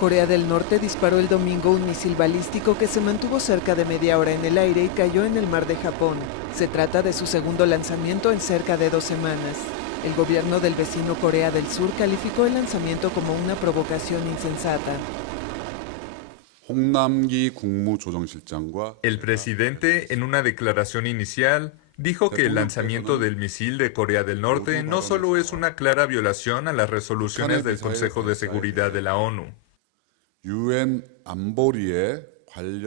Corea del Norte disparó el domingo un misil balístico que se mantuvo cerca de media hora en el aire y cayó en el mar de Japón. Se trata de su segundo lanzamiento en cerca de 2 semanas. El gobierno del vecino Corea del Sur calificó el lanzamiento como una provocación insensata. El presidente, en una declaración inicial, dijo que el lanzamiento del misil de Corea del Norte no solo es una clara violación a las resoluciones del Consejo de Seguridad de la ONU,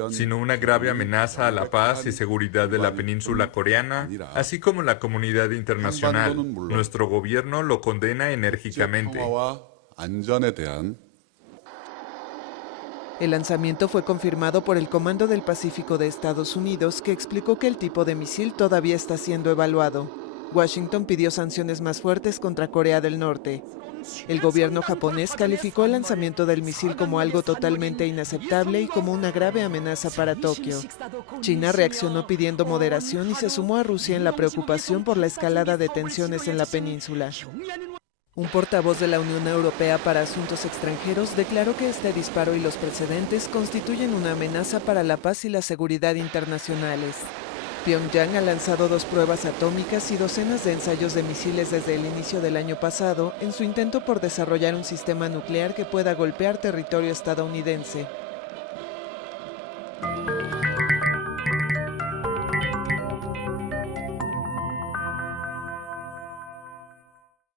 sino una grave amenaza a la paz y seguridad de la península coreana, así como la comunidad internacional. Nuestro gobierno lo condena enérgicamente. El lanzamiento fue confirmado por el Comando del Pacífico de Estados Unidos, que explicó que el tipo de misil todavía está siendo evaluado. Washington pidió sanciones más fuertes contra Corea del Norte. El gobierno japonés calificó el lanzamiento del misil como algo totalmente inaceptable y como una grave amenaza para Tokio. China reaccionó pidiendo moderación y se sumó a Rusia en la preocupación por la escalada de tensiones en la península. Un portavoz de la Unión Europea para Asuntos Extranjeros declaró que este disparo y los precedentes constituyen una amenaza para la paz y la seguridad internacionales. Pyongyang ha lanzado 2 pruebas atómicas y docenas de ensayos de misiles desde el inicio del año pasado en su intento por desarrollar un sistema nuclear que pueda golpear territorio estadounidense.